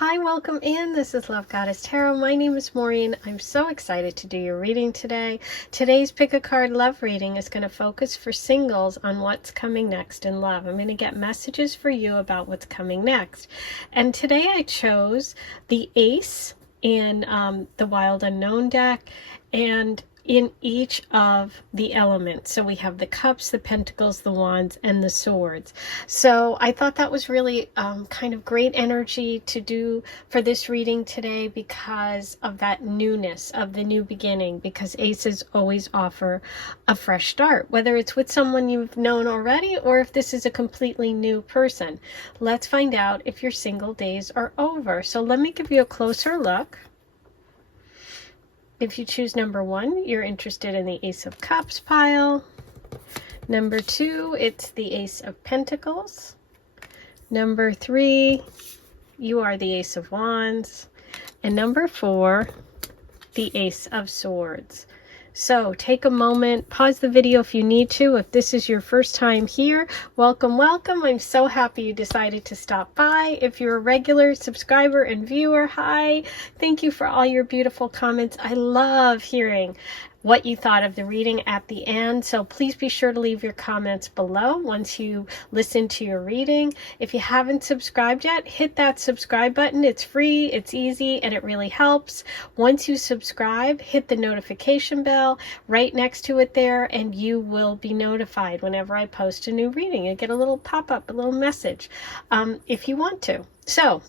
Hi, welcome in. This is Love Goddess Tarot. My name is Maureen. I'm so excited to do your reading today. Today's pick a card love reading is going to focus for singles on what's coming next in love. I'm going to get messages for you about what's coming next. And today I chose the Ace in the Wild Unknown deck and in each of the elements. So we have the cups, the pentacles, the wands, and the swords. So I thought that was really kind of great energy to do for this reading today because of that newness of the new beginning, because aces always offer a fresh start, whether it's with someone you've known already or if this is a completely new person. Let's find out if your single days are over. So let me give you a closer look. If you choose number 1, you're interested in the Ace of Cups pile. Number 2, it's the Ace of Pentacles. Number 3, you are the Ace of Wands. And number 4, the Ace of Swords. So take a moment, pause the video if you need to. If this is your first time here, welcome, welcome. I'm so happy you decided to stop by. If you're a regular subscriber and viewer, hi. Thank you for all your beautiful comments. I love hearing what you thought of the reading at the end. So please be sure to leave your comments below once you listen to your reading. If you haven't subscribed yet, hit that subscribe button. It's free, it's easy, and it really helps. Once you subscribe, hit the notification bell right next to it there, and you will be notified whenever I post a new reading. You get a little pop-up, a little message, if you want to. So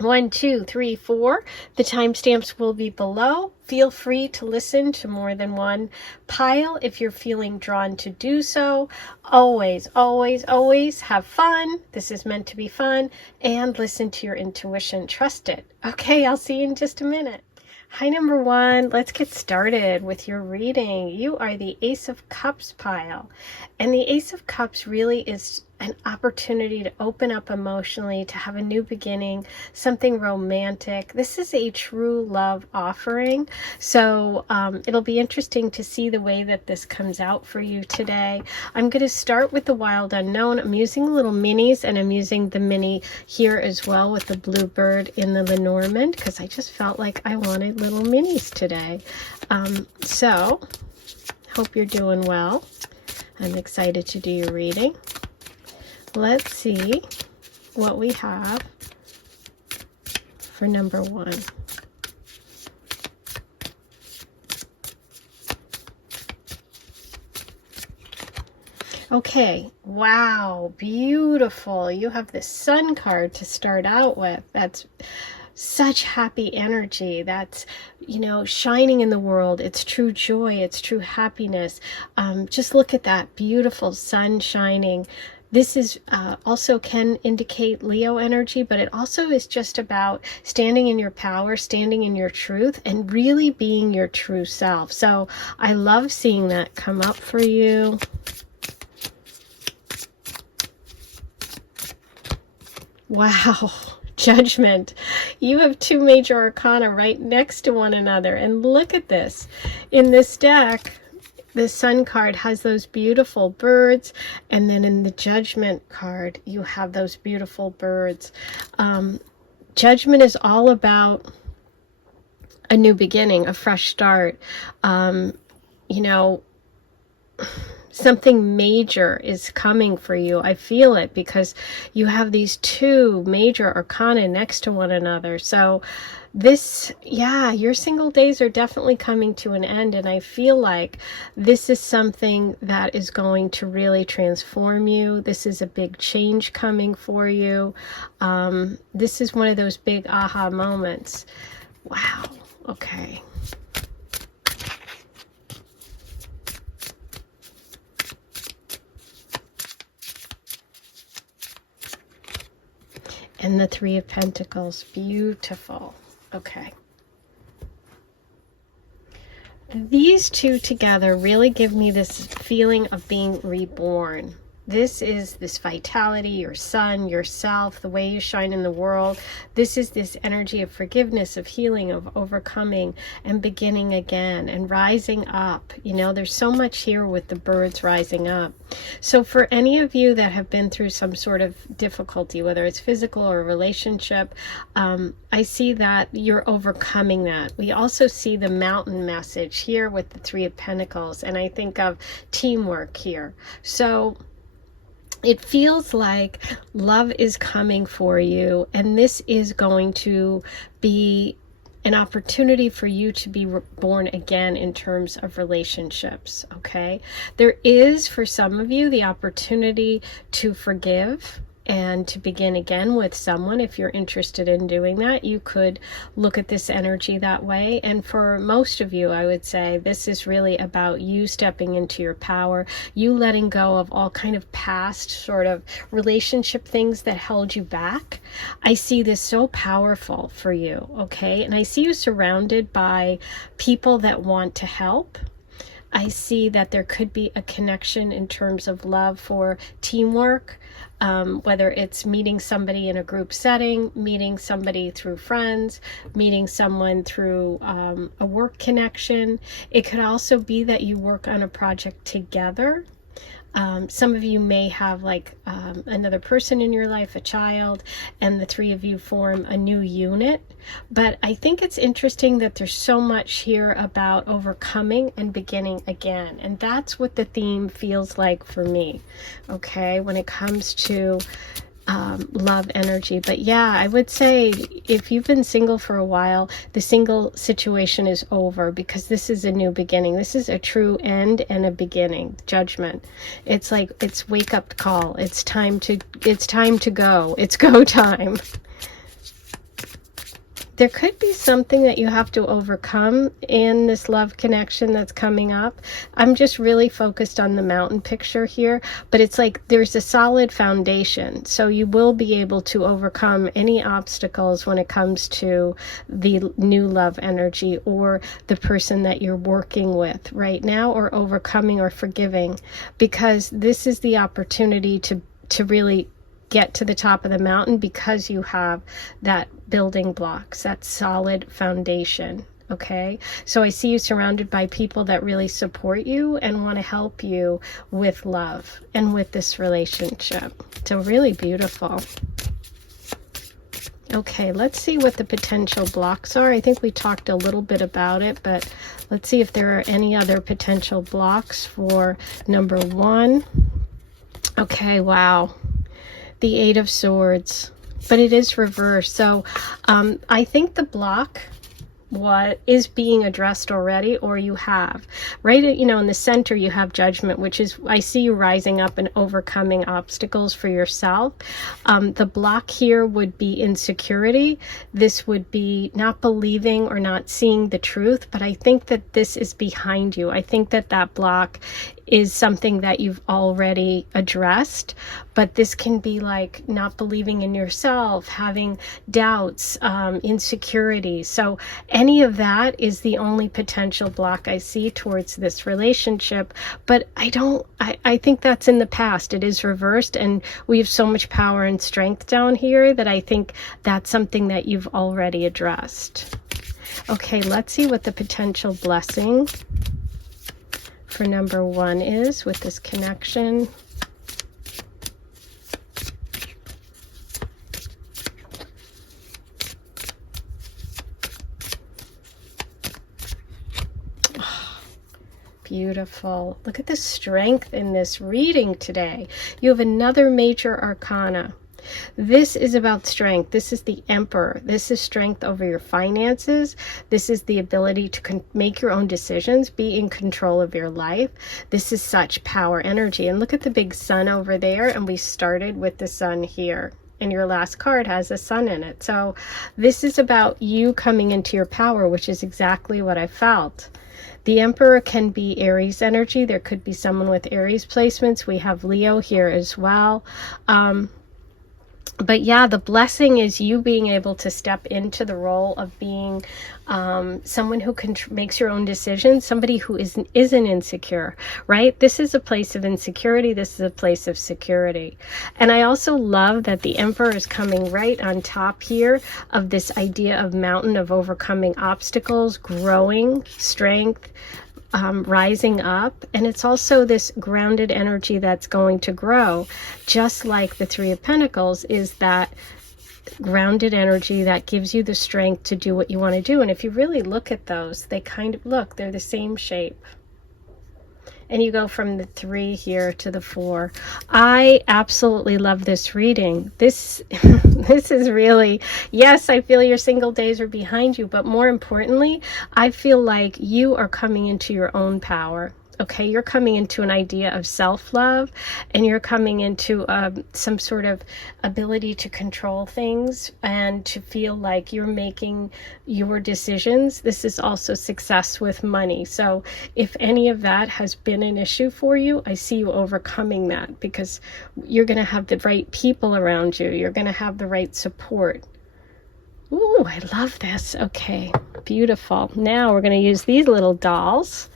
1, 2, 3, 4. The timestamps will be below. Feel free to listen to more than one pile if you're feeling drawn to do so. Always, always, always have fun. This is meant to be fun. And listen to your intuition. Trust it. Okay, I'll see you in just a minute. Hi, number 1. Let's get started with your reading. You are the Ace of Cups pile. And the Ace of Cups really is an opportunity to open up emotionally, to have a new beginning, something romantic. This is a true love offering. So it'll be interesting to see the way that this comes out for you today. I'm going to start with the Wild Unknown. I'm using little minis, and I'm using the mini here as well with the blue bird in the Lenormand because I just felt like I wanted little minis today. So hope you're doing well. I'm excited to do your reading. Let's see what we have for number 1. Okay, wow, beautiful. You have the Sun card to start out with. That's such happy energy. That's, you know, shining in the world. It's true joy. It's true happiness. Just look at that beautiful sun shining. This is also can indicate Leo energy, but it also is just about standing in your power, standing in your truth, and really being your true self. So I love seeing that come up for you. Wow. Judgment. You have 2 major arcana right next to one another. And look at this. In this deck, the Sun card has those beautiful birds, and then in the Judgment card, you have those beautiful birds. Judgment is all about a new beginning, a fresh start. You know, something major is coming for you. I feel it because you have these 2 major arcana next to one another. So this, yeah, your single days are definitely coming to an end, and I feel like this is something that is going to really transform you. This is a big change coming for you. This is one of those big aha moments. Wow. Okay. And the 3 of Pentacles. Beautiful. Okay. These 2 together really give me this feeling of being reborn. This is this vitality, your sun, yourself, the way you shine in the world. This is this energy of forgiveness, of healing, of overcoming and beginning again and rising up. You know, there's so much here with the birds rising up. So for any of you that have been through some sort of difficulty, whether it's physical or relationship, I see that you're overcoming that. We also see the mountain message here with the Three of Pentacles, and I think of teamwork here. So it feels like love is coming for you, and this is going to be an opportunity for you to be born again in terms of relationships, okay? There is, for some of you, the opportunity to forgive and to begin again with someone. If you're interested in doing that, you could look at this energy that way. And for most of you, I would say this is really about you stepping into your power, you letting go of all kind of past sort of relationship things that held you back. I see this so powerful for you, okay? And I see you surrounded by people that want to help. I see that there could be a connection in terms of love for teamwork, whether it's meeting somebody in a group setting, meeting somebody through friends, meeting someone through a work connection. It could also be that you work on a project together. Some of you may have like another person in your life, a child, and the three of you form a new unit. But I think it's interesting that there's so much here about overcoming and beginning again. And that's what the theme feels like for me, okay, when it comes to love energy. But yeah, I would say if you've been single for a while, the single situation is over, because this is a new beginning. This is a true end and a beginning, judgment. It's like, it's wake up call. It's time to go. It's go time. There could be something that you have to overcome in this love connection that's coming up. I'm just really focused on the mountain picture here, but it's like there's a solid foundation. So you will be able to overcome any obstacles when it comes to the new love energy or the person that you're working with right now, or overcoming or forgiving, because this is the opportunity to really get to the top of the mountain, because you have that building blocks, that solid foundation, okay? So I see you surrounded by people that really support you and want to help you with love and with this relationship. So really beautiful. Okay, let's see what the potential blocks are. I think we talked a little bit about it, but let's see if there are any other potential blocks for number one. Okay, wow. The Eight of Swords, but it is reversed. So I think the block is being addressed already, or you have. Right, you know, in the center you have judgment, which is, I see you rising up and overcoming obstacles for yourself. The block here would be insecurity. This would be not believing or not seeing the truth, but I think that this is behind you. I think that that block is something that you've already addressed, but this can be like not believing in yourself, having doubts, insecurity. So any of that is the only potential block I see towards this relationship, but I think that's in the past. It is reversed, and we have so much power and strength down here that I think that's something that you've already addressed. Okay, let's see what the potential blessing for number one is with this connection. Oh, beautiful. Look at the strength in this reading today. You have another major arcana. This is about strength. This is the Emperor. This is strength over your finances. This is the ability to make your own decisions, be in control of your life. This is such power energy. And look at the big sun over there. And we started with the sun here. And your last card has a sun in it. So this is about you coming into your power, which is exactly what I felt. The Emperor can be Aries energy. There could be someone with Aries placements. We have Leo here as well. But yeah, the blessing is you being able to step into the role of being someone who makes your own decisions, somebody who isn't insecure, right? This is a place of insecurity. This is a place of security. And I also love that the Emperor is coming right on top here of this idea of mountain, of overcoming obstacles, growing, strength, rising up. And it's also this grounded energy that's going to grow, just like the Three of Pentacles is that grounded energy that gives you the strength to do what you want to do. And if you really look at those, they kind of look, they're the same shape. And you go from the 3 here to the 4. I absolutely love this reading. This is really, yes, I feel your single days are behind you, but more importantly, I feel like you are coming into your own power. Okay, you're coming into an idea of self-love, and you're coming into some sort of ability to control things and to feel like you're making your decisions. This is also success with money. So if any of that has been an issue for you, I see you overcoming that, because you're going to have the right people around you. You're going to have the right support. Ooh, I love this. Okay, beautiful. Now we're going to use these little dolls.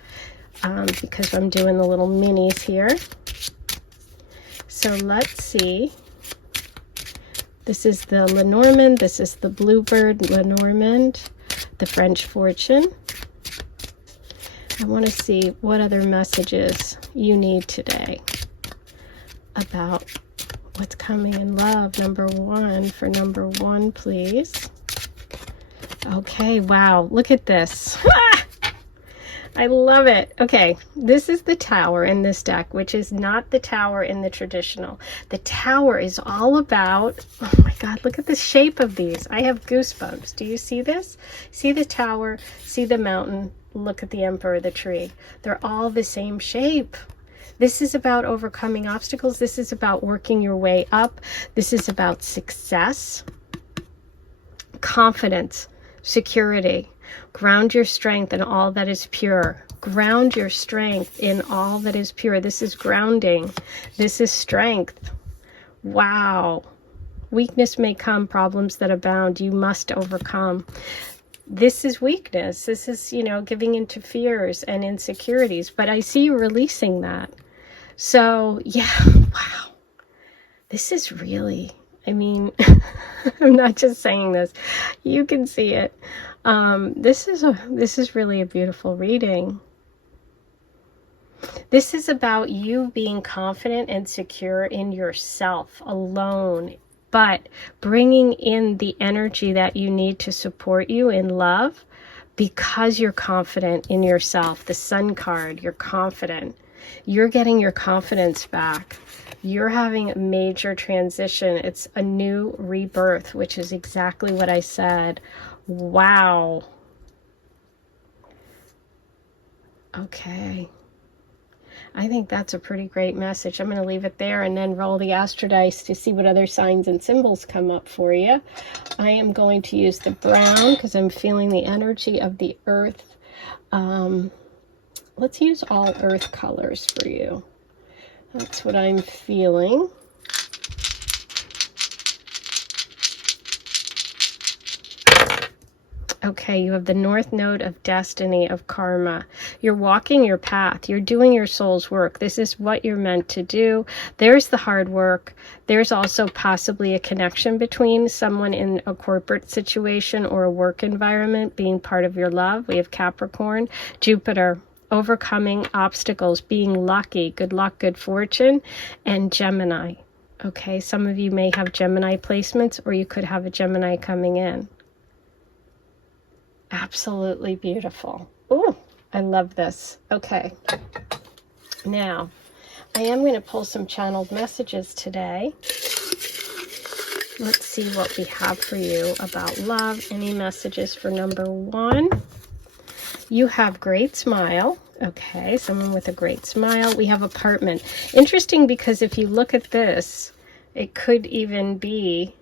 Because I'm doing the little minis here. So let's see. This is the Lenormand. This is the Bluebird Lenormand, the French Fortune. I want to see what other messages you need today about what's coming in love. Number 1, for number 1, please. Okay, wow, look at this. I love it. Okay, this is the Tower in this deck, which is not the Tower in the traditional. The Tower is all about, oh my God, look at the shape of these. I have goosebumps. Do you see this? See the Tower, see the mountain, look at the Emperor, the tree. They're all the same shape. This is about overcoming obstacles. This is about working your way up. This is about success, confidence, security. Ground your strength in all that is pure. Ground your strength in all that is pure. This is grounding. This is strength. Wow. Weakness may come, problems that abound, you must overcome. This is weakness. This is, you know, giving into fears and insecurities. But I see you releasing that. So, yeah, wow. This is really, I mean, I'm not just saying this. You can see it. This is really a beautiful reading. This is about you being confident and secure in yourself alone, but bringing in the energy that you need to support you in love, because you're confident in yourself. The Sun card, you're confident. You're getting your confidence back. You're having a major transition. It's a new rebirth, which is exactly what I said. Wow. Okay. I think that's a pretty great message. I'm going to leave it there and then roll the astro dice to see what other signs and symbols come up for you. I am going to use the brown because I'm feeling the energy of the earth. Let's use all earth colors for you. That's what I'm feeling. Okay, you have the North Node of Destiny, of Karma. You're walking your path. You're doing your soul's work. This is what you're meant to do. There's the hard work. There's also possibly a connection between someone in a corporate situation or a work environment being part of your love. We have Capricorn, Jupiter, overcoming obstacles, being lucky, good luck, good fortune, and Gemini. Okay, some of you may have Gemini placements, or you could have a Gemini coming in. Absolutely beautiful. Ooh, I love this. Okay. Now, I am going to pull some channeled messages today. Let's see what we have for you about love. Any messages for number 1? You have great smile. Okay, someone with a great smile. We have apartment. Interesting, because if you look at this, it could even be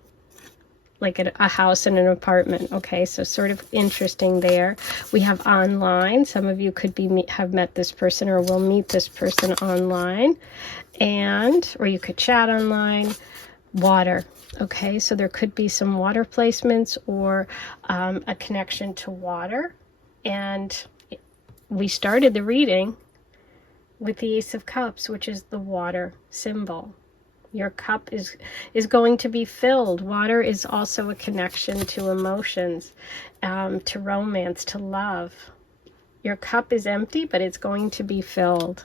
like a house and an apartment. Okay, so sort of interesting there. We have online. Some of you could have met this person or will meet this person online, or you could chat online. water. Okay, so there could be some water placements or a connection to water. And we started the reading with the Ace of Cups, which is the water symbol. Your cup is going to be filled. Water is also a connection to emotions, to romance, to love. Your cup is empty, but it's going to be filled.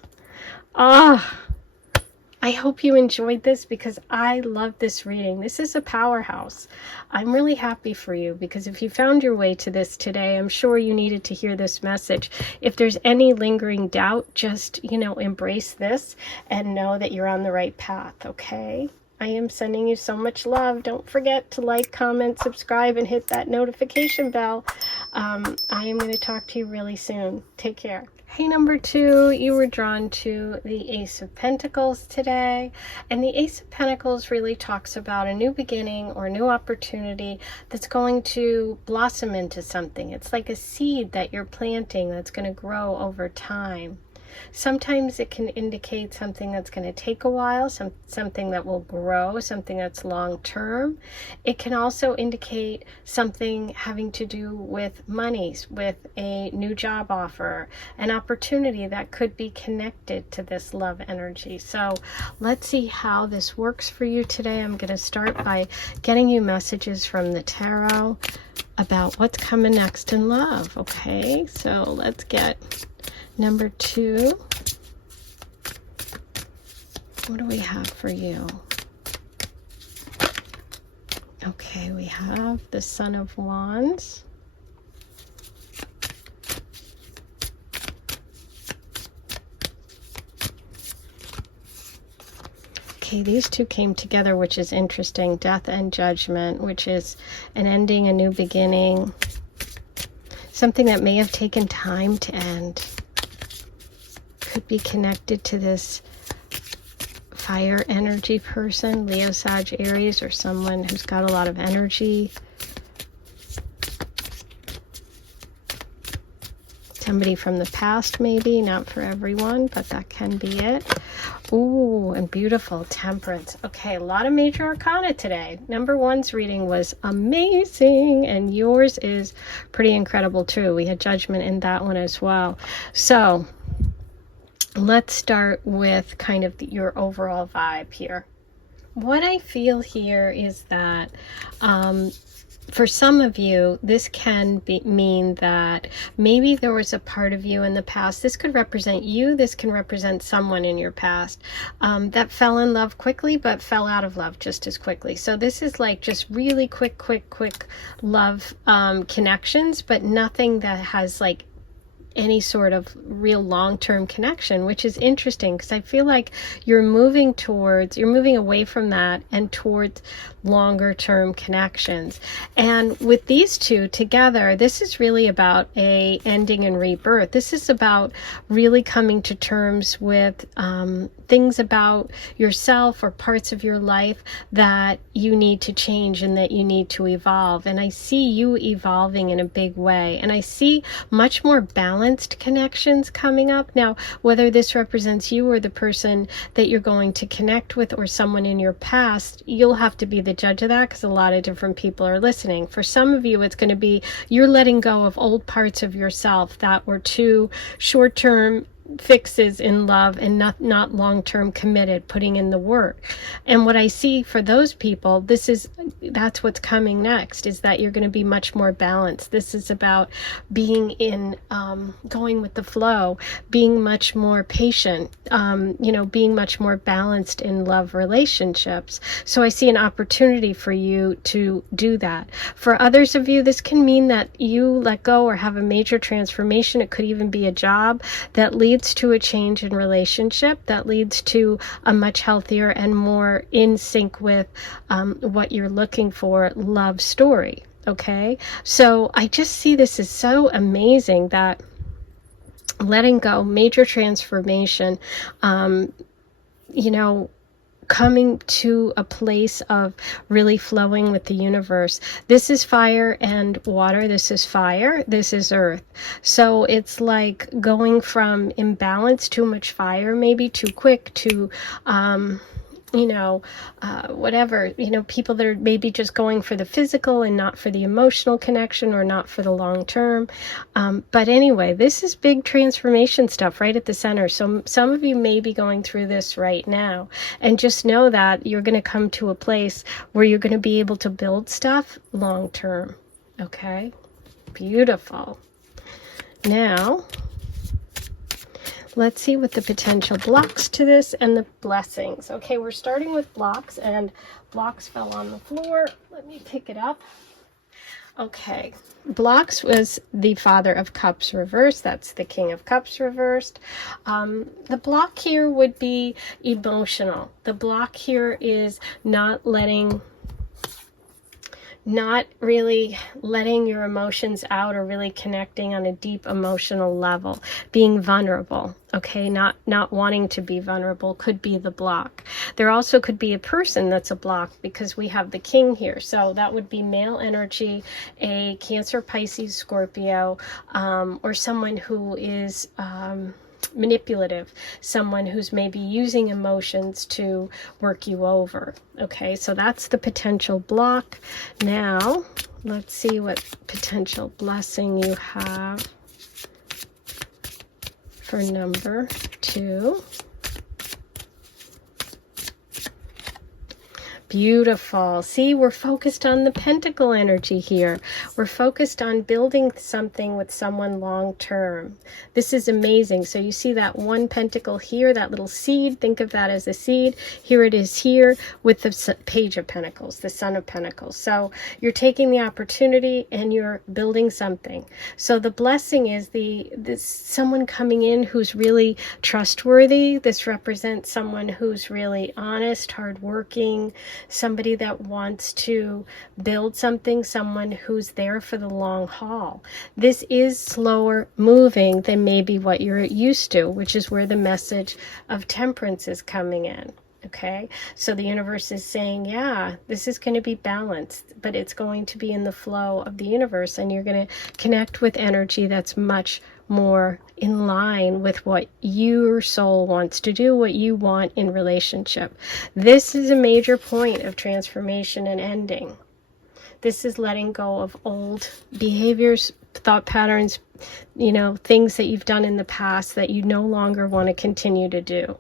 I hope you enjoyed this because I love this reading. This is a powerhouse. I'm really happy for you because if you found your way to this today, I'm sure you needed to hear this message. If there's any lingering doubt, just, embrace this and know that you're on the right path, okay? I am sending you so much love. Don't forget to like, comment, subscribe, and hit that notification bell. I am going to talk to you really soon. Take care. Hey, number 2, you were drawn to the Ace of Pentacles today. And the Ace of Pentacles really talks about a new beginning or new opportunity that's going to blossom into something. It's like a seed that you're planting that's going to grow over time. Sometimes it can indicate something that's going to take a while, something that will grow, something that's long-term. It can also indicate something having to do with monies, with a new job offer, an opportunity that could be connected to this love energy. So let's see how this works for you today. I'm going to start by getting you messages from the tarot about what's coming next in love. Okay, so let's get number 2. What do we have for you? Okay, we have the Son of Wands. Okay, these two came together, which is interesting. Death and Judgment, which is an ending, a new beginning. Something that may have taken time to end. Could be connected to this fire energy person, Leo, Sag, Aries, or someone who's got a lot of energy. Somebody from the past, maybe, not for everyone, but that can be it. Ooh, and beautiful Temperance. Okay, a lot of major arcana today. Number 1's reading was amazing, and yours is pretty incredible too. We had Judgment in that one as well. So let's start with kind of your overall vibe here. What I feel here is that for some of you, this can mean that maybe there was a part of you in the past. This could represent you. This can represent someone in your past that fell in love quickly, but fell out of love just as quickly. So this is like just really quick love connections, but nothing that has like any sort of real long-term connection, which is interesting because I feel like you're moving away from that and towards longer term connections. And with these two together, this is really about a ending and rebirth. This is about really coming to terms with things about yourself or parts of your life that you need to change and that you need to evolve. And I see you evolving in a big way. And I see much more balanced connections coming up. Now, whether this represents you or the person that you're going to connect with or someone in your past, you'll have to be the judge of that because a lot of different people are listening. For some of you, it's going to be you're letting go of old parts of yourself that were too short-term fixes in love and not long-term committed, putting in the work. And what I see for those people, that's what's coming next, is that you're going to be much more balanced. This is about being in going with the flow, being much more patient, being much more balanced in love relationships. So I see an opportunity for you to do that. For others of you, this can mean that you let go or have a major transformation. It could even be a job that leads to a change in relationship, that leads to a much healthier and more in sync with what you're looking for love story. Okay, so I just see this as so amazing that letting go, major transformation, coming to a place of really flowing with the universe. This is fire and water. This is fire. This is earth. So it's like going from imbalance, too much fire, maybe too quick, to you know, whatever, you know, people that are maybe just going for the physical and not for the emotional connection or not for the long term. But anyway, this is big transformation stuff right at the center. So some of you may be going through this right now, and just know that you're going to come to a place where you're going to be able to build stuff long term. Okay, beautiful. Now, let's see what the potential blocks to this and the blessings. Okay, we're starting with blocks, and blocks fell on the floor. Let me pick it up. Okay, blocks was the Father of Cups reversed. That's the King of Cups reversed. The block here would be emotional. The block here is not really letting your emotions out or really connecting on a deep emotional level, being vulnerable. Okay, not wanting to be vulnerable could be the block. There also could be a person that's a block, because we have the King here. So that would be male energy, a Cancer, Pisces, Scorpio, or someone who is manipulative, someone who's maybe using emotions to work you over. Okay, so that's the potential block. Now, let's see what potential blessing you have for number 2. Beautiful. See, we're focused on the pentacle energy here. We're focused on building something with someone long term. This is amazing. So you see that one pentacle here, that little seed, think of that as a seed. Here it is here with the Page of Pentacles, the Son of Pentacles. So you're taking the opportunity and you're building something. So the blessing is this someone coming in who's really trustworthy. This represents someone who's really honest, hardworking, somebody that wants to build something, someone who's there for the long haul. This is slower moving than maybe what you're used to, which is where the message of temperance is coming in. Okay, so the universe is saying, yeah, this is going to be balanced, but it's going to be in the flow of the universe, and you're going to connect with energy that's much more in line with what your soul wants to do, what you want in relationship. This is a major point of transformation and ending. This is letting go of old behaviors, thought patterns, you know, things that you've done in the past that you no longer want to continue to do.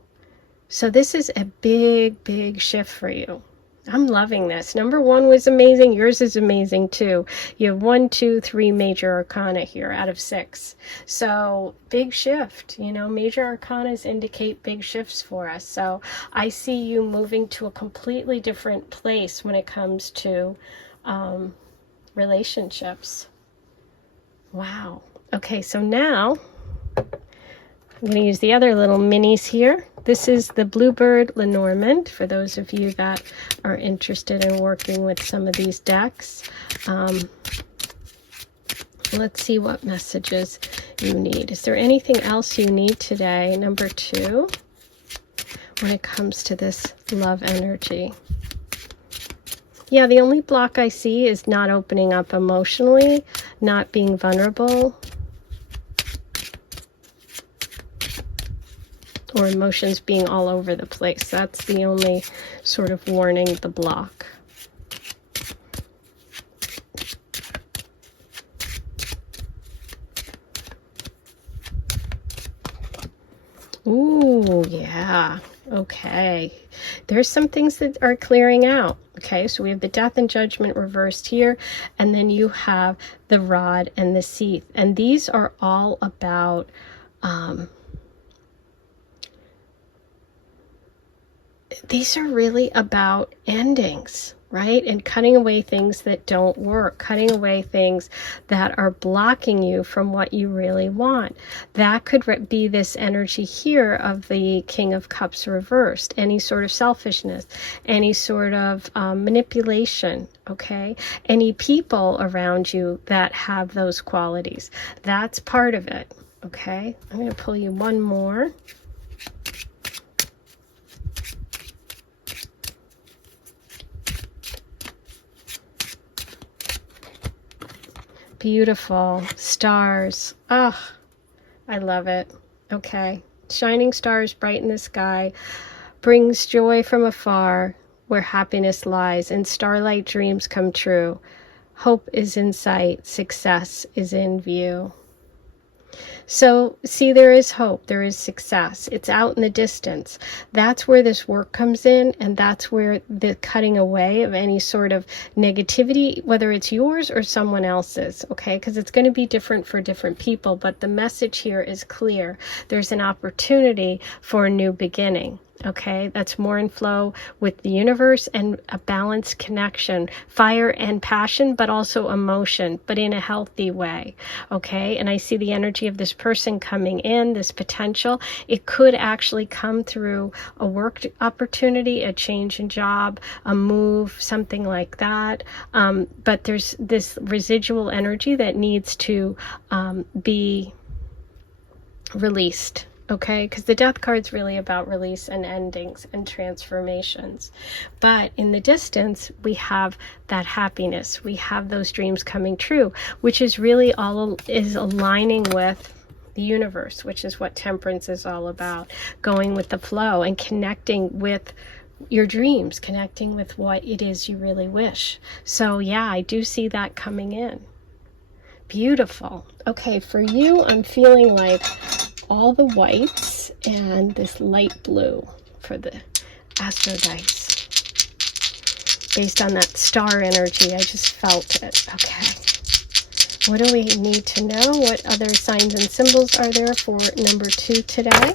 So this is a big, big shift for you. I'm loving this. Number 1 was amazing. Yours is amazing too. You have 1, 2, 3 major arcana here out of 6. So big shift, you know, major arcanas indicate big shifts for us. So I see you moving to a completely different place when it comes to relationships. Wow. Okay, so now I'm going to use the other little minis here. This is the Bluebird Lenormand, for those of you that are interested in working with some of these decks. Let's see what messages you need. Is there anything else you need today, number 2, when it comes to this love energy? Yeah, the only block I see is not opening up emotionally, not being vulnerable, or emotions being all over the place. That's the only sort of warning, the block. Ooh, yeah. Okay. There's some things that are clearing out. Okay, so we have the Death and Judgment reversed here, and then you have the Rod and the Seath. And these are all about these are really about endings, right? And cutting away things that don't work, cutting away things that are blocking you from what you really want. That could be this energy here of the King of Cups reversed, any sort of selfishness, any sort of manipulation, okay? Any people around you that have those qualities. That's part of it, okay? I'm going to pull you one more. Beautiful stars. Oh, I love it. Okay. Shining stars bright in the sky, brings joy from afar where happiness lies, and starlight dreams come true. Hope is in sight, success is in view. So, see, there is hope, there is success. It's out in the distance. That's where this work comes in, and that's where the cutting away of any sort of negativity, whether it's yours or someone else's, okay? Because it's going to be different for different people, but the message here is clear. There's an opportunity for a new beginning. Okay, that's more in flow with the universe and a balanced connection, fire and passion, but also emotion, but in a healthy way. Okay, and I see the energy of this person coming in, this potential. It could actually come through a work opportunity, a change in job, a move, something like that. But there's this residual energy that needs to be released. Okay, because the death card's really about release and endings and transformations. But in the distance, we have that happiness. We have those dreams coming true, which is really all is aligning with the universe, which is what temperance is all about. Going with the flow and connecting with your dreams, connecting with what it is you really wish. So yeah, I do see that coming in. Beautiful. Okay, for you, I'm feeling like all the whites and this light blue for the astro dice. Based on that star energy, I just felt it. Okay. What do we need to know? What other signs and symbols are there for number 2 today?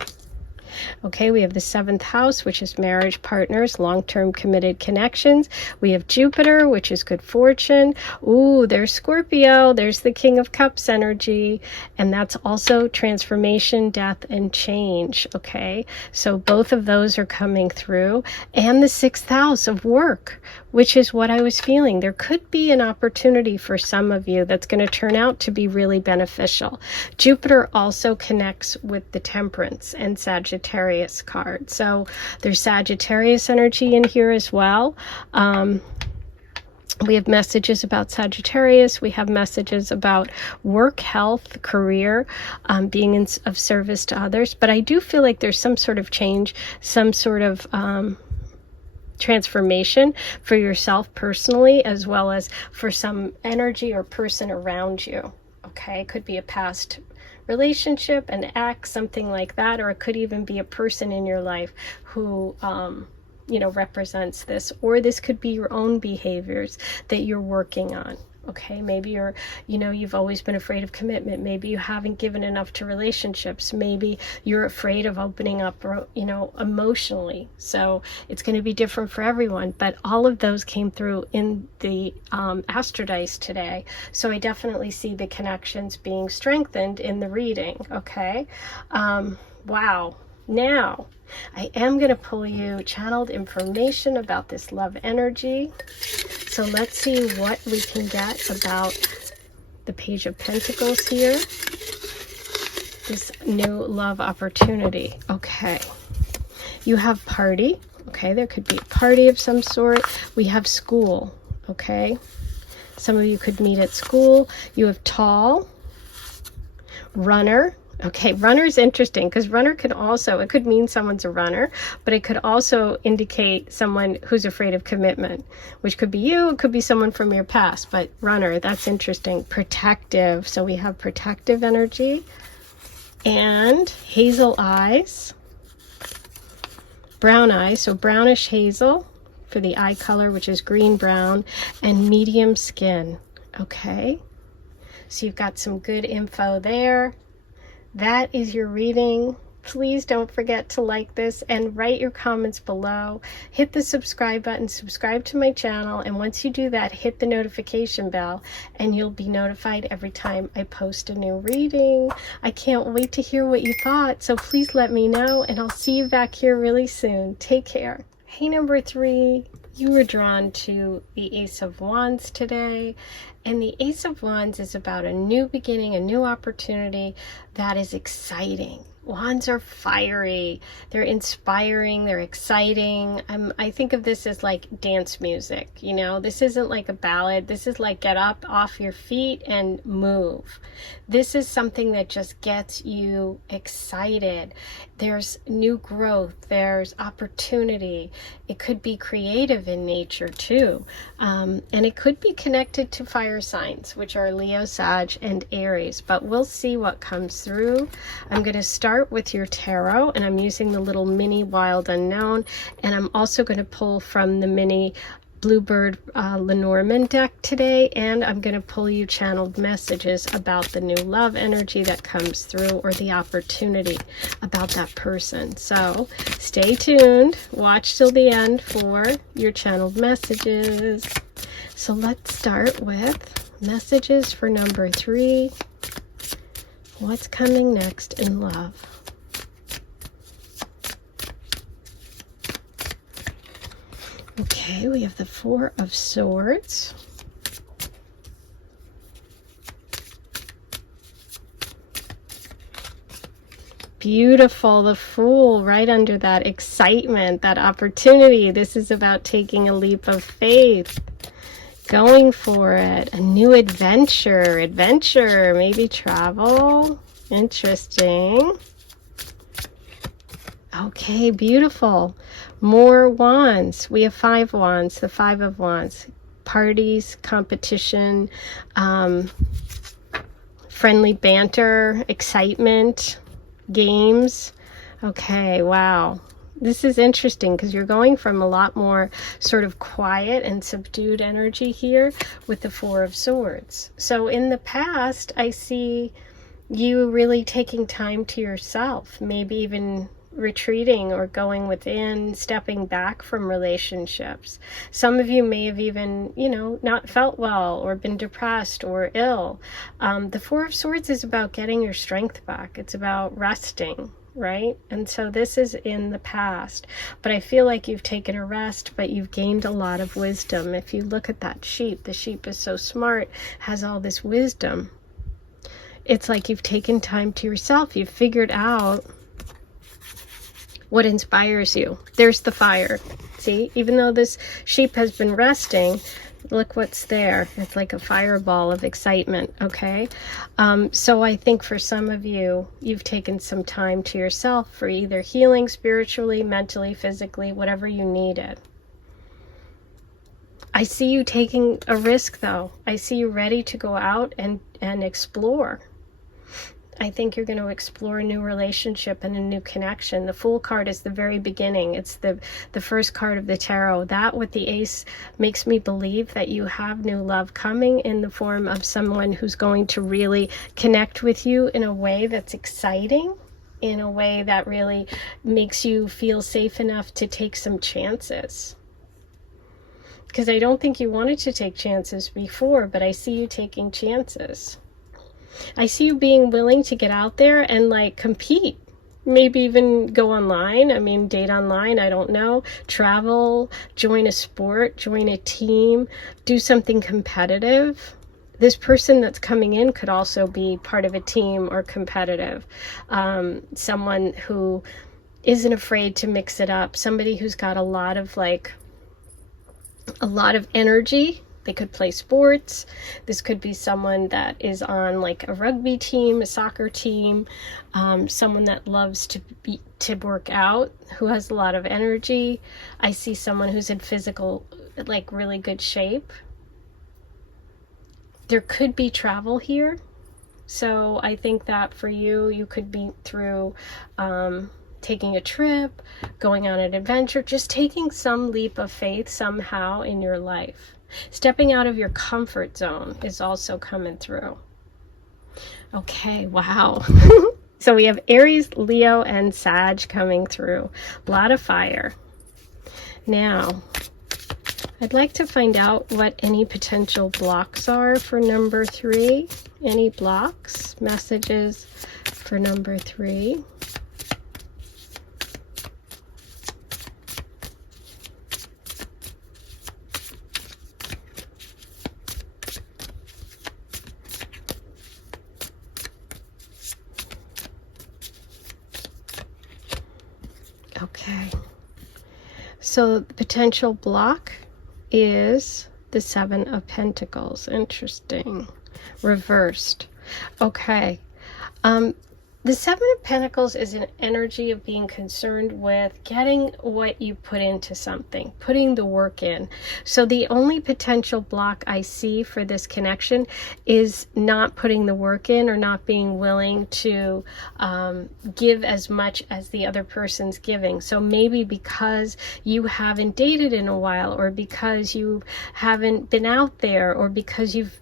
Okay, we have the 7th house, which is marriage, partners, long-term committed connections. We have Jupiter, which is good fortune. Ooh, there's Scorpio. There's the King of Cups energy. And that's also transformation, death, and change. Okay, so both of those are coming through. And the 6th house of work, which is what I was feeling. There could be an opportunity for some of you that's going to turn out to be really beneficial. Jupiter also connects with the Temperance and Sagittarius card. So there's Sagittarius energy in here as well. We have messages about Sagittarius. We have messages about work, health, career, being of service to others. But I do feel like there's some sort of change, some sort of transformation for yourself personally, as well as for some energy or person around you. Okay, it could be a past relationship, an ex, something like that, or it could even be a person in your life who represents this, or this could be your own behaviors that you're working on. Okay, maybe you've always been afraid of commitment. Maybe you haven't given enough to relationships. Maybe you're afraid of opening up, emotionally. So it's going to be different for everyone. But all of those came through in the Astro Dice today. So I definitely see the connections being strengthened in the reading. Okay, wow. Now, I am going to pull you channeled information about this love energy. So let's see what we can get about the Page of Pentacles here. This new love opportunity. Okay. You have party. Okay, there could be a party of some sort. We have school. Okay. Some of you could meet at school. You have tall, runner. Okay, runner is interesting because runner could also, it could mean someone's a runner, but it could also indicate someone who's afraid of commitment, which could be you, it could be someone from your past, but runner, that's interesting. Protective, so we have protective energy, and hazel eyes, brown eyes, so brownish hazel for the eye color, which is green-brown, and medium skin. Okay, so you've got some good info there. That is your reading. Please don't forget to like this and write your comments below. Hit the subscribe button, subscribe to my channel, and once you do that, hit the notification bell and you'll be notified every time I post a new reading. I can't wait to hear what you thought, so please let me know, and I'll see you back here really soon. Take care. Hey, number 3, you were drawn to the Ace of Wands today, and the Ace of Wands is about a new beginning, a new opportunity that is exciting. Wands are fiery, they're inspiring, they're exciting. I think of this as like dance music, you know? This isn't like a ballad. This is like get up off your feet and move. This is something that just gets you excited. There's new growth, there's opportunity. It could be creative in nature too. And it could be connected to fire signs, which are Leo, Sag, and Aries. But we'll see what comes through. I'm going to start with your tarot, and I'm using the little mini Wild Unknown, and I'm also going to pull from the mini Bluebird Lenormand deck today, and I'm going to pull you channeled messages about the new love energy that comes through, or the opportunity about that person. So stay tuned, watch till the end for your channeled messages. So let's start with messages for number 3. What's coming next in love? Okay, we have the 4 of Swords. Beautiful, the Fool, right under that excitement, that opportunity. This is about taking a leap of faith. Going for it, a new adventure, maybe travel. Interesting. Okay, beautiful. More wands. We have 5 wands, the 5 of wands. Parties, competition, friendly banter, excitement, games. Okay, wow. This is interesting because you're going from a lot more sort of quiet and subdued energy here with the 4 of Swords. So in the past, I see you really taking time to yourself, maybe even retreating or going within, stepping back from relationships. Some of you may have even, you know, not felt well or been depressed or ill. The 4 of Swords is about getting your strength back. It's about resting. Right? And so this is in the past, but I feel like you've taken a rest, but you've gained a lot of wisdom. If you look at that sheep, the sheep is so smart, has all this wisdom. It's like you've taken time to yourself. You've figured out what inspires you. There's the fire. See, even though this sheep has been resting, look what's there. It's like a fireball of excitement, okay? So I think for some of you, you've taken some time to yourself for either healing spiritually, mentally, physically, whatever you needed. I see you taking a risk, though. I see you ready to go out and explore. I think you're going to explore a new relationship and a new connection. The Fool card is the very beginning. It's the first card of the tarot. That with the Ace makes me believe that you have new love coming in the form of someone who's going to really connect with you in a way that's exciting, in a way that really makes you feel safe enough to take some chances. Because I don't think you wanted to take chances before, but I see you taking chances. I see you being willing to get out there and like compete, maybe even go online. I mean, date online, I don't know. Travel, join a sport, join a team, do something competitive. This person that's coming in could also be part of a team or competitive. Someone who isn't afraid to mix it up. Somebody who's got a lot of energy. They could play sports. This could be someone that is on like a rugby team, a soccer team, someone that loves to work out, who has a lot of energy. I see someone who's in physical, like really good shape. There could be travel here. So I think that for you, you could be through taking a trip, going on an adventure, just taking some leap of faith somehow in your life. Stepping out of your comfort zone is also coming through. Okay, wow. So we have Aries, Leo, and Sag coming through. A lot of fire. Now, I'd like to find out what any potential blocks are for number 3. Any blocks, messages for number 3. Okay. So the potential block is the Seven of Pentacles. Interesting. Reversed. Okay. The Seven of Pentacles is an energy of being concerned with getting what you put into something, putting the work in. So the only potential block I see for this connection is not putting the work in, or not being willing to give as much as the other person's giving. So maybe because you haven't dated in a while, or because you haven't been out there, or because you've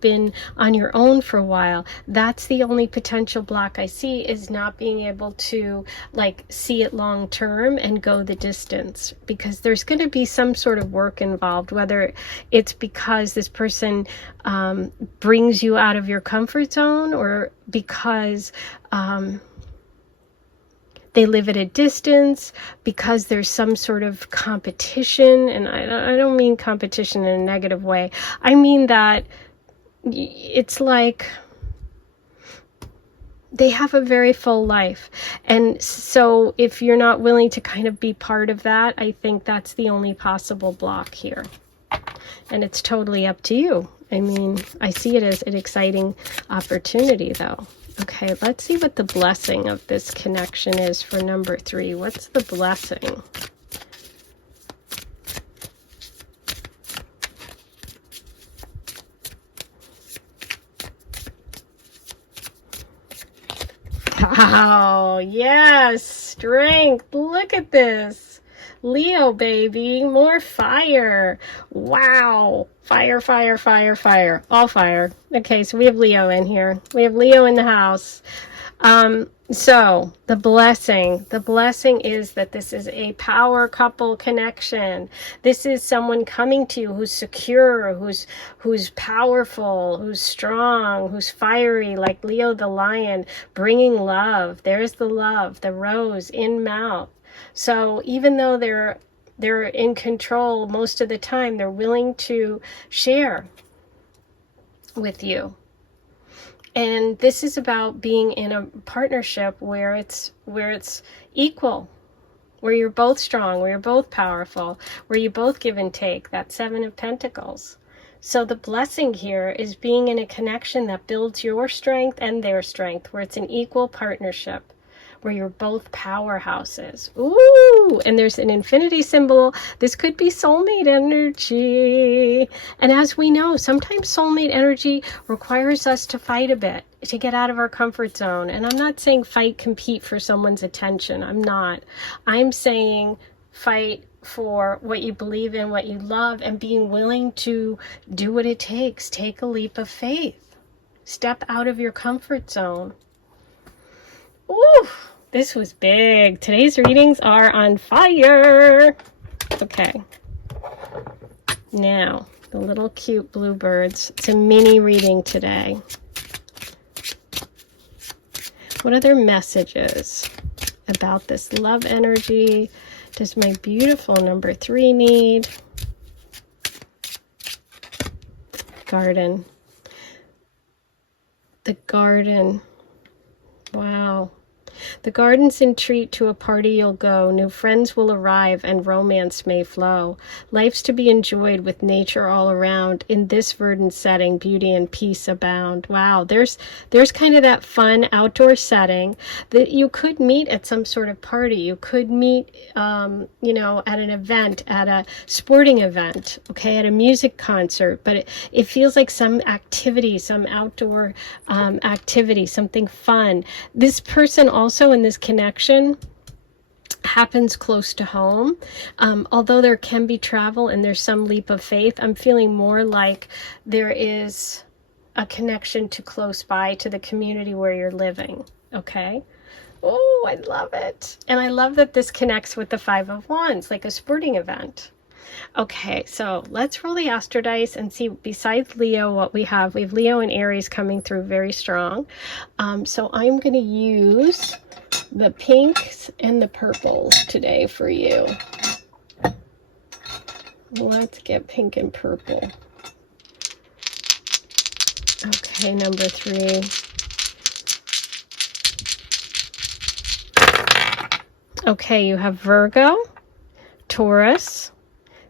been on your own for a while, that's the only potential block I see, is not being able to like see it long term and go the distance, because there's going to be some sort of work involved, whether it's because this person brings you out of your comfort zone, or because they live at a distance, because there's some sort of competition. And I don't mean competition in a negative way. I mean that it's like they have a very full life. And so if you're not willing to kind of be part of that, I think that's the only possible block here. And it's totally up to you. I mean, I see it as an exciting opportunity though. Okay, let's see what the blessing of this connection is for number 3. What's the blessing? Wow, yes, strength. Look at this. Leo, baby, more fire. Wow. Fire, fire, fire, fire. All fire. Okay, so we have Leo in here. We have Leo in the house. So the blessing is that this is a power couple connection. This is someone coming to you who's secure, who's powerful, who's strong, who's fiery, like Leo the lion, bringing love. There's the love, the rose in mouth. So even though they're in control most of the time, they're willing to share with you. And this is about being in a partnership where it's equal, where you're both strong, where you're both powerful, where you both give and take. That Seven of Pentacles. So the blessing here is being in a connection that builds your strength and their strength, where it's an equal partnership, where you're both powerhouses. Ooh, and there's an infinity symbol. This could be soulmate energy. And as we know, sometimes soulmate energy requires us to fight a bit, to get out of our comfort zone. And I'm not saying fight, compete for someone's attention. I'm not. I'm saying fight for what you believe in, what you love, and being willing to do what it takes. Take a leap of faith. Step out of your comfort zone. Ooh, this was big. Today's readings are on fire. Okay. Now, the little cute bluebirds. It's a mini reading today. What other messages about this love energy does my beautiful number 3 need? Garden. The garden. Wow. The garden's in treat to a party you'll go. New friends will arrive and romance may flow. Life's to be enjoyed with nature all around. In this verdant setting, beauty and peace abound. Wow, there's kind of that fun outdoor setting that you could meet at some sort of party. You could meet, at an event, at a sporting event, okay, at a music concert. But it feels like some activity, some outdoor activity, something fun. This person also in this connection happens close to home. Although there can be travel and there's some leap of faith, I'm feeling more like there is a connection to close by, to the community where you're living. Okay. Oh, I love it. And I love that this connects with the 5 of Wands, like a sporting event. Okay, so let's roll the Astro Dice and see, besides Leo, what we have. We have Leo and Aries coming through very strong. So I'm going to use the pinks and the purples today for you. Let's get pink and purple. Okay, number 3. Okay, you have Virgo, Taurus,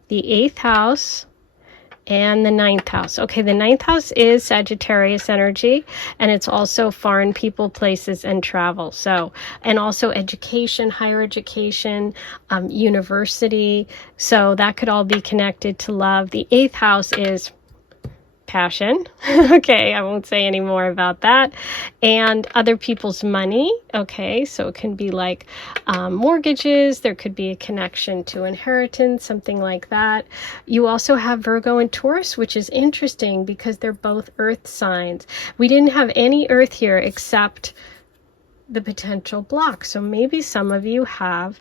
the 8th house, and the 9th house. Okay, the 9th house is Sagittarius energy, and it's also foreign people, places, and travel. So, and also education, higher education, university. So that could all be connected to love. The 8th house is passion. Okay, I won't say any more about that. And other people's money. Okay, so it can be like mortgages. There could be a connection to inheritance, something like that. You also have Virgo and Taurus, which is interesting because they're both earth signs. We didn't have any earth here except the potential block. So maybe some of you have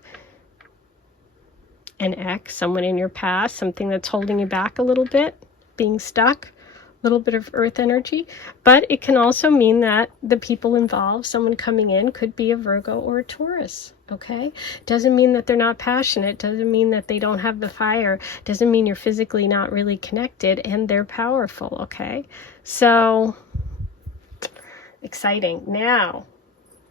an ex, someone in your past, something that's holding you back a little bit, being stuck. Little bit of earth energy, but it can also mean that the people involved, someone coming in, could be a Virgo or a Taurus. Okay, doesn't mean that they're not passionate, doesn't mean that they don't have the fire, doesn't mean you're physically not really connected, and they're powerful. Okay, so exciting. Now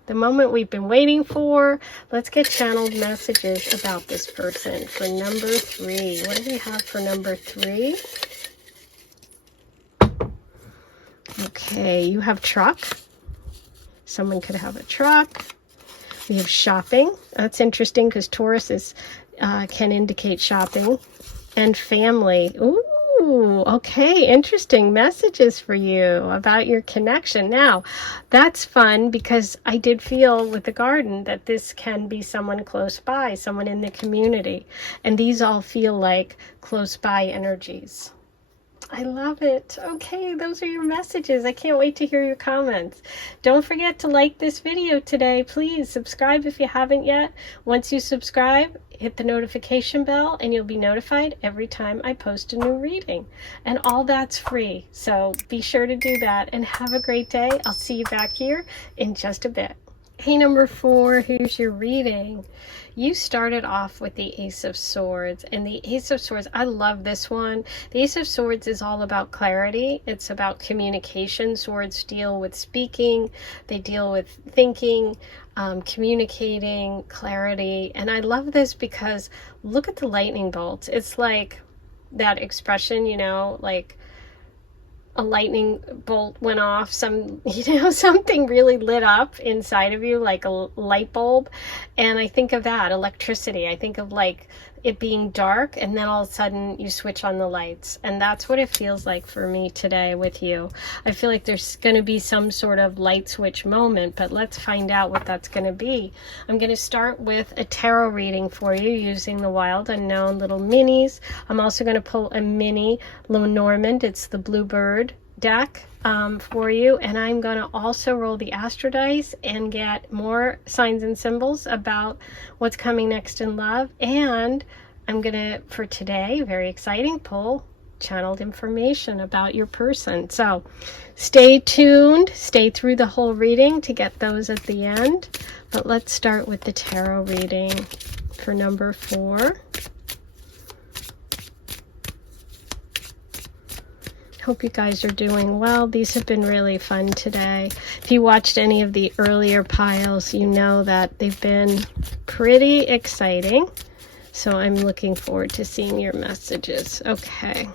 the moment we've been waiting for, let's get channeled messages about this person for number 3. What do we have for number 3? Okay, you have truck. Someone could have a truck. We have shopping. That's interesting because Taurus is can indicate shopping. And family. Ooh, okay, interesting messages for you about your connection. Now, that's fun because I did feel with the garden that this can be someone close by, someone in the community. And these all feel like close by energies. I love it. Okay, those are your messages. I can't wait to hear your comments. Don't forget to like this video today. Please subscribe if you haven't yet. Once you subscribe, hit the notification bell and you'll be notified every time I post a new reading. And all that's free. So be sure to do that and have a great day. I'll see you back here in just a bit. Hey, number 4, here's your reading. You started off with the Ace of Swords, and the Ace of Swords, I love this one. The Ace of Swords is all about clarity. It's about communication. Swords deal with speaking. They deal with thinking, communicating, clarity. And I love this because look at the lightning bolts. It's like that expression, you know, like a lightning bolt went off, something really lit up inside of you, like a light bulb. And I think of that, electricity. I think of like it being dark and then all of a sudden you switch on the lights. And that's what it feels like for me today with you. I feel like there's going to be some sort of light switch moment, but let's find out what that's going to be. I'm going to start with a tarot reading for you using the Wild Unknown little minis. I'm also going to pull a mini Lenormand. It's the Bluebird deck for you, and I'm going to also roll the Astro Dice and get more signs and symbols about what's coming next in love. And I'm going to, for today, very exciting, pull channeled information about your person. So stay tuned, stay through the whole reading to get those at the end. But let's start with the tarot reading for number 4. Hope you guys are doing well. These have been really fun today. If you watched any of the earlier piles, you know that they've been pretty exciting. So I'm looking forward to seeing your messages. Okay.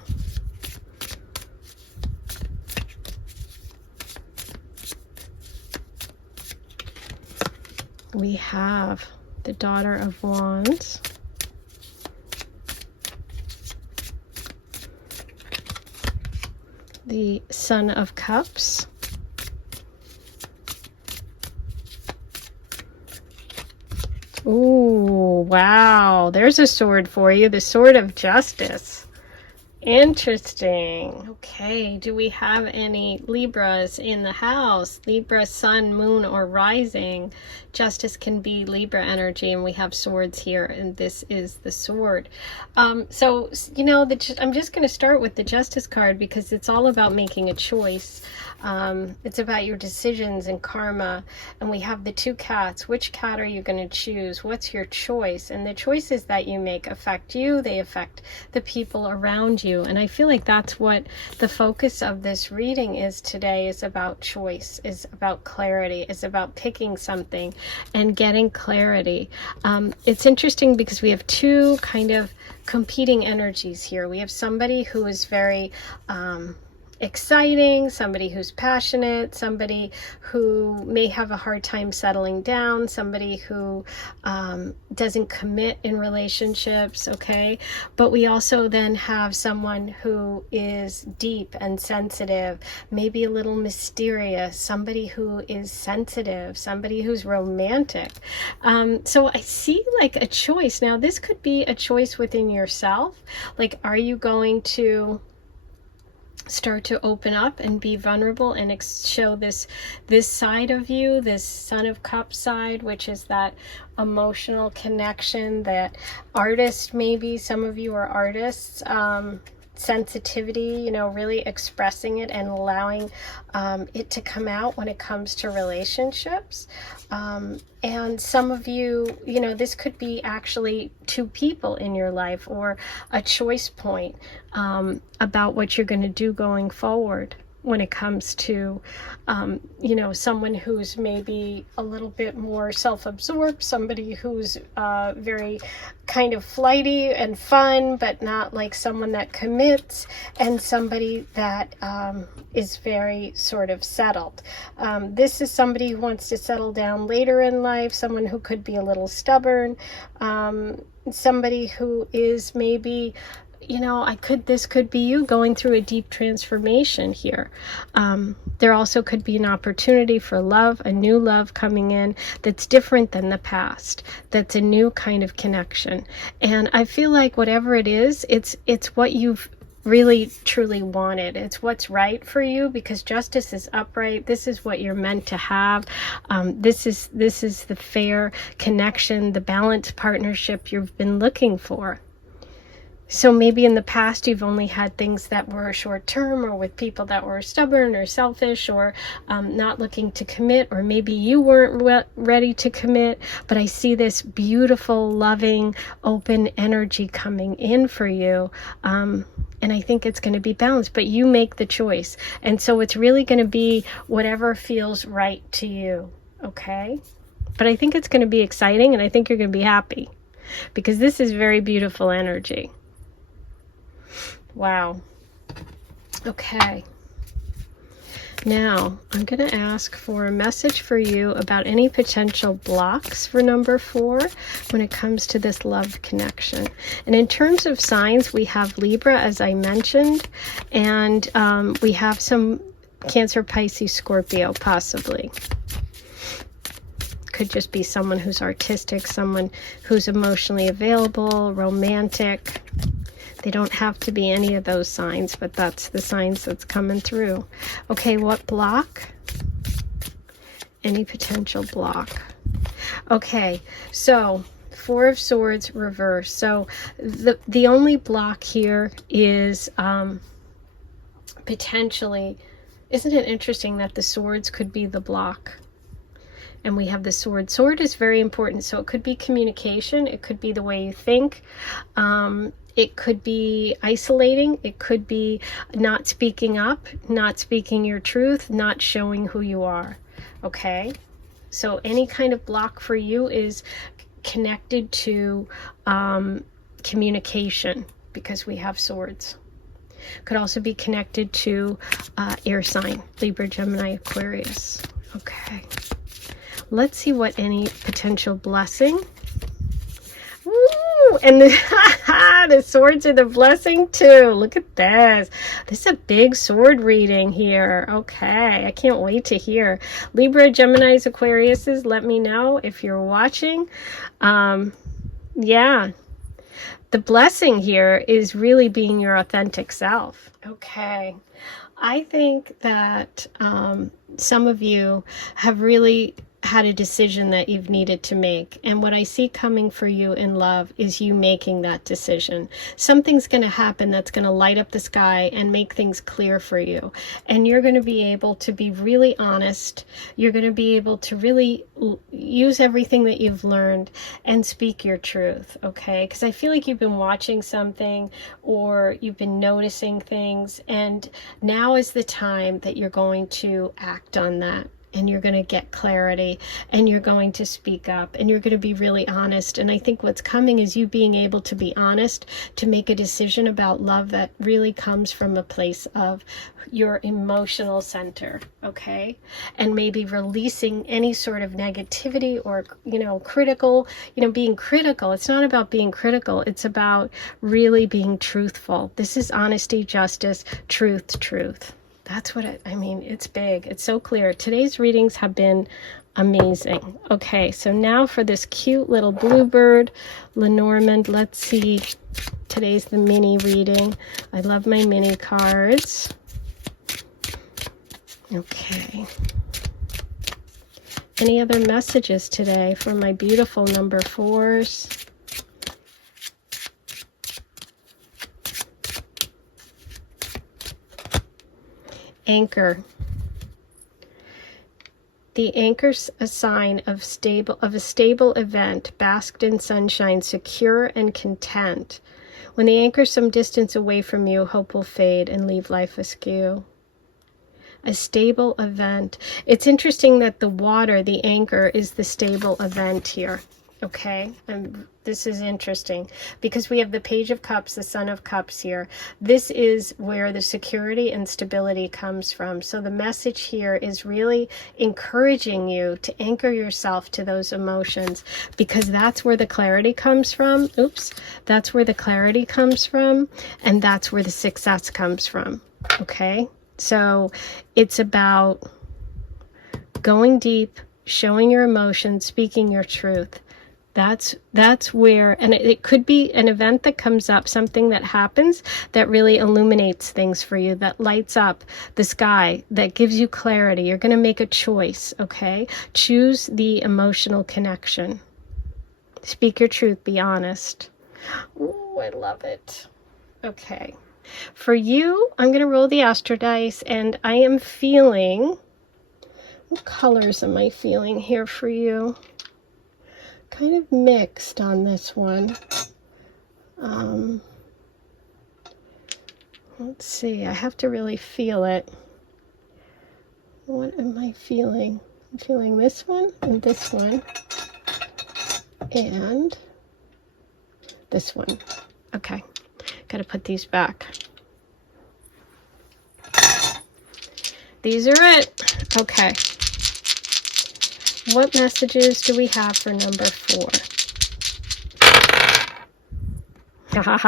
We have the Daughter of Wands. The Son of Cups. Ooh, wow. There's a sword for you. The Sword of Justice. Interesting. Okay, do we have any Libras in the house? Libra, Sun, Moon, or Rising. Justice can be Libra energy, and we have swords here, and this is the sword. So, you know, I'm just going to start with the Justice card because it's all about making a choice. It's about your decisions and karma, and we have the 2 cats. Which cat are you going to choose? What's your choice? And the choices that you make affect you. They affect the people around you. do. And I feel like that's what the focus of this reading is today, is about choice, is about clarity, is about picking something and getting clarity. It's interesting because we have two kind of competing energies here. We have somebody who is very exciting, somebody who's passionate, somebody who may have a hard time settling down, somebody who doesn't commit in relationships, okay? But we also then have someone who is deep and sensitive, maybe a little mysterious, somebody who is sensitive, somebody who's romantic. So I see like a choice. Now, this could be a choice within yourself. Like, are you going to start to open up and be vulnerable and show this side of you, this Son of Cups side, which is that emotional connection, that artist, maybe some of you are artists, sensitivity, you know, really expressing it and allowing it to come out when it comes to relationships. And some of you, you know, this could be actually two people in your life, or a choice point about what you're going to do going forward when it comes to, you know, someone who's maybe a little bit more self-absorbed, somebody who's very kind of flighty and fun, but not like someone that commits, and somebody that is very sort of settled. This is somebody who wants to settle down later in life, someone who could be a little stubborn, somebody who is maybe, you know, this could be you going through a deep transformation here. There also could be an opportunity for love, a new love coming in that's different than the past, that's a new kind of connection. And I feel like whatever it is, it's what you've really truly wanted. It's what's right for you, because justice is upright. This is what you're meant to have. This is the fair connection, the balanced partnership you've been looking for. So maybe in the past you've only had things that were short term, or with people that were stubborn or selfish, or not looking to commit, or maybe you weren't ready to commit. But I see this beautiful, loving, open energy coming in for you. And I think it's going to be balanced, but you make the choice. And so it's really going to be whatever feels right to you. Okay? But I think it's going to be exciting, and I think you're going to be happy, because this is very beautiful energy. Wow. Okay. Now, I'm going to ask for a message for you about any potential blocks for number 4 when it comes to this love connection. And in terms of signs, we have Libra, as I mentioned, and we have some Cancer, Pisces, Scorpio, possibly. Could just be someone who's artistic, someone who's emotionally available, romantic. They don't have to be any of those signs, but that's the signs that's coming through. Okay, what block? Any potential block. Okay, so 4 of Swords reverse. So the only block here is potentially, isn't it interesting that the swords could be the block? And we have the sword. Sword is very important. So it could be communication. It could be the way you think. It could be isolating. It could be not speaking up, not speaking your truth, not showing who you are. Okay? So any kind of block for you is connected to communication, because we have swords. Could also be connected to air sign, Libra, Gemini, Aquarius. Okay. Let's see what any potential blessing. Ooh, and the swords are the blessing too. Look at this. This is a big sword reading here. Okay, I can't wait to hear. Libra, Geminis, Aquariuses, let me know if you're watching. Yeah. The blessing here is really being your authentic self. Okay. I think that some of you have really had a decision that you've needed to make. And what I see coming for you in love is you making that decision. Something's going to happen that's going to light up the sky and make things clear for you. And you're going to be able to be really honest. You're going to be able to really use everything that you've learned and speak your truth, okay? Because I feel like you've been watching something or you've been noticing things, and now is the time that you're going to act on that. And you're going to get clarity, and you're going to speak up, and you're going to be really honest. And I think what's coming is you being able to be honest, to make a decision about love that really comes from a place of your emotional center, okay? And maybe releasing any sort of negativity or, critical, being critical. It's not about being critical. It's about really being truthful. This is honesty, justice, truth. That's what I mean. It's big. It's so clear. Today's readings have been amazing. Okay, so now for this cute little bluebird, Lenormand. Let's see. Today's the mini reading. I love my mini cards. Okay. Any other messages today for my beautiful number 4s? Anchor. The anchor's a sign of a stable event, basked in sunshine, secure and content. When the anchor's some distance away from you, hope will fade and leave life askew. A stable event. It's interesting that the water, the anchor, is the stable event here. Okay, and this is interesting because we have the Page of Cups, the Son of Cups here. This is where the security and stability comes from. So the message here is really encouraging you to anchor yourself to those emotions, because that's where the clarity comes from. That's where the clarity comes from, and that's where the success comes from. Okay, so it's about going deep, showing your emotions, speaking your truth. That's where, and it could be an event that comes up, something that happens that really illuminates things for you, that lights up the sky, that gives you clarity. You're going to make a choice, okay? Choose the emotional connection. Speak your truth, be honest. Ooh, I love it. Okay. For you, I'm going to roll the Astro Dice, and I am feeling, what colors am I feeling here for you? Kind of mixed on this one. Let's see, I have to really feel it. What am I feeling? I'm feeling this one and this one and this one. Okay, gotta put these back. These are it. Okay. What messages do we have for number 4?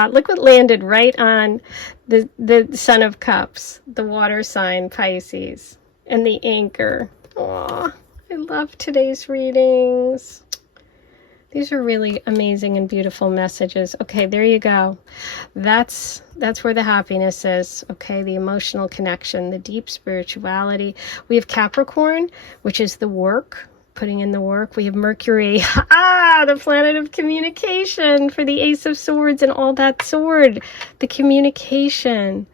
Look what landed right on the Son of Cups, the water sign, Pisces, and the anchor. Aw, I love today's readings. These are really amazing and beautiful messages. Okay, there you go. That's where the happiness is. Okay, the emotional connection, the deep spirituality. We have Capricorn, which is the work. Putting in the work. We have Mercury, the planet of communication, for the Ace of Swords and all that sword, the communication.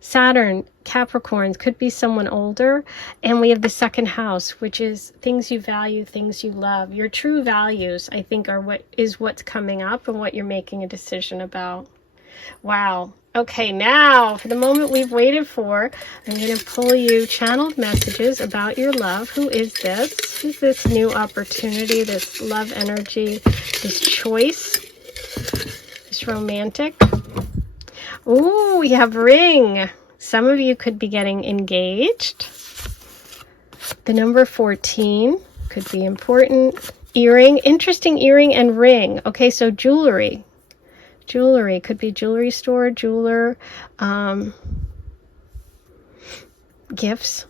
Saturn, Capricorns, could be someone older. And we have the second house, which is things you value, things you love. Your true values, I think, are what's coming up and what you're making a decision about. Wow. Okay, now for the moment we've waited for, I'm going to pull you channeled messages about your love. Who is this? Who's this new opportunity, this love energy, this choice, this romantic? Ooh, we have ring. Some of you could be getting engaged. The number 14 could be important. Earring, interesting earring and ring. Okay, so jewelry. Jewelry, could be jewelry store, jeweler, gifts,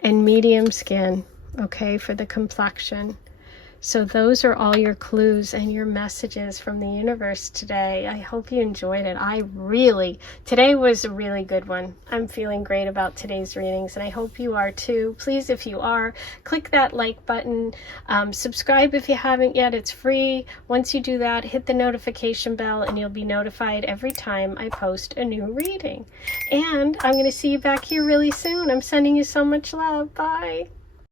and medium skin, okay, for the complexion. So those are all your clues and your messages from the universe today. I hope you enjoyed it. Today was a really good one. I'm feeling great about today's readings, and I hope you are too. Please, if you are, click that like button. Subscribe if you haven't yet. It's free. Once you do that, hit the notification bell and you'll be notified every time I post a new reading. And I'm going to see you back here really soon. I'm sending you so much love. Bye.